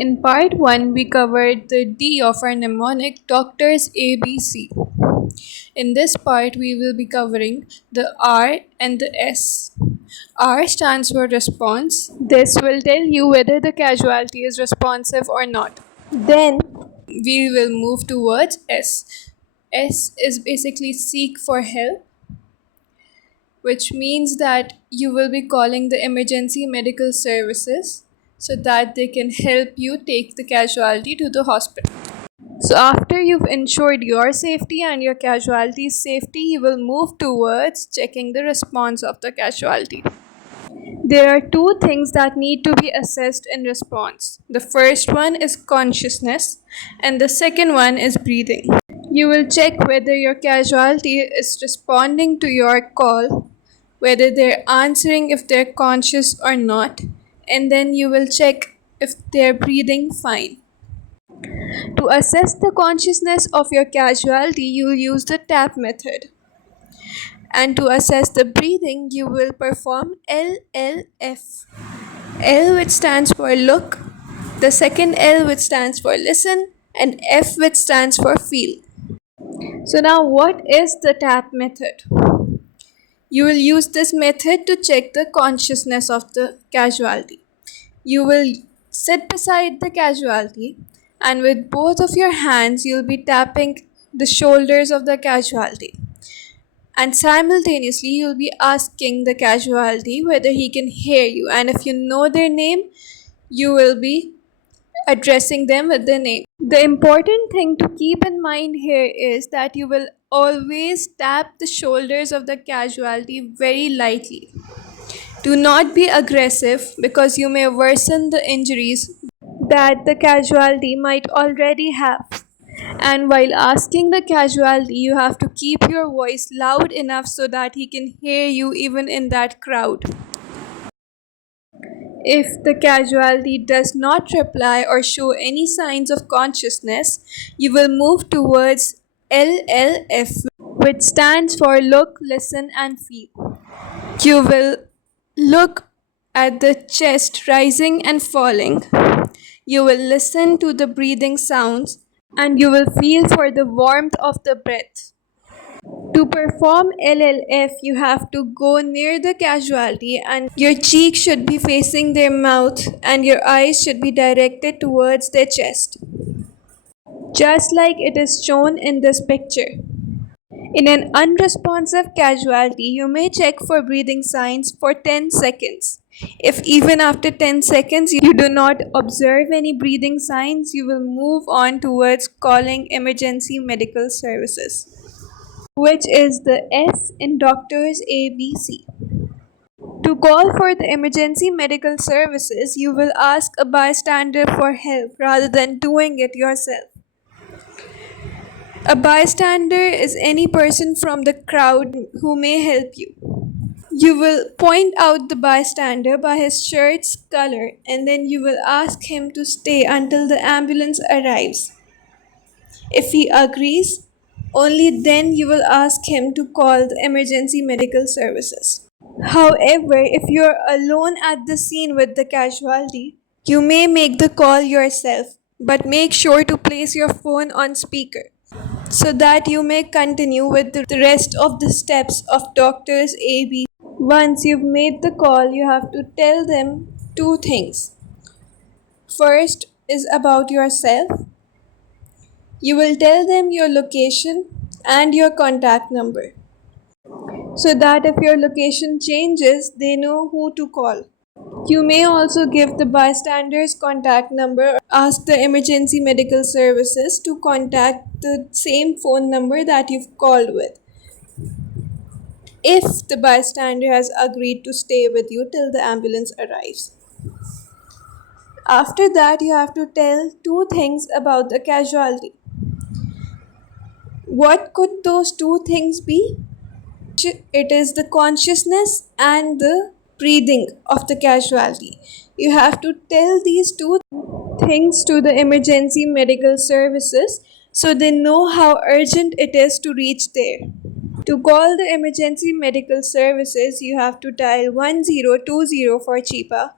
In part 1, we covered the D of our mnemonic Doctors ABC. In this part, we will be covering the R and the S. R stands for response. This will tell you whether the casualty is responsive or not. Then we will move towards S. S is basically seek for help, which means that you will be calling the emergency medical services so that they can help you take the casualty to the hospital. So, after you've ensured your safety and your casualty's safety, you will move towards checking the response of the casualty. There are two things that need to be assessed in response. The first one is consciousness, and the second one is breathing. You will check whether your casualty is responding to your call, whether they're answering if they're conscious or not, and then you will check if they're breathing fine. To assess the consciousness of your casualty, you will use the tap method. And to assess the breathing, you will perform LLF. L, which stands for look, the second L, which stands for listen, and F, which stands for feel. So now, what is the tap method? You will use this method to check the consciousness of the casualty. You will sit beside the casualty, and with both of your hands, you'll be tapping the shoulders of the casualty. And simultaneously, you'll be asking the casualty whether he can hear you. And if you know their name, you will be addressing them with their name. The important thing to keep in mind here is that you will always tap the shoulders of the casualty very lightly. Do not be aggressive because you may worsen the injuries that the casualty might already have. And while asking the casualty, you have to keep your voice loud enough so that he can hear you even in that crowd. If the casualty does not reply or show any signs of consciousness, you will move towards LLF, which stands for look, listen, and feel. You will look at the chest rising and falling. You will listen to the breathing sounds and you will feel for the warmth of the breath. To perform LLF, you have to go near the casualty and your cheek should be facing their mouth and your eyes should be directed towards their chest, just like it is shown in this picture. In an unresponsive casualty, you may check for breathing signs for 10 seconds. If even after 10 seconds you do not observe any breathing signs, you will move on towards calling emergency medical services, which is the S in Doctors ABC. To call for the emergency medical services, you will ask a bystander for help rather than doing it yourself. A bystander is any person from the crowd who may help you. You will point out the bystander by his shirt's color and then you will ask him to stay until the ambulance arrives. If he agrees, only then you will ask him to call the emergency medical services. However, if you are alone at the scene with the casualty, you may make the call yourself, but make sure to place your phone on speaker so that you may continue with the rest of the steps of Doctors AB. Once you've made the call, you have to tell them two things. First is about yourself. You will tell them your location and your contact number so that if your location changes, they know who to call. You may also give the bystander's contact number or ask the emergency medical services to contact the same phone number that you've called with, if the bystander has agreed to stay with you till the ambulance arrives. After that, you have to tell two things about the casualty. What could those two things be? It is the consciousness and the breathing of the casualty. You have to tell these two things to the emergency medical services so they know how urgent it is to reach there. To call the emergency medical services, you have to dial 1020 for Chipa,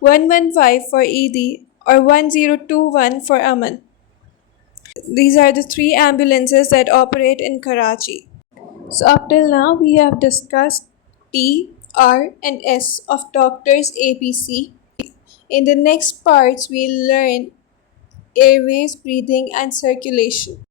115 for ED, or 1021 for Aman. These are the three ambulances that operate in Karachi. So, up till now, we have discussed T, R, and S of doctors ABC. In the next parts, we'll learn airways, breathing, and circulation.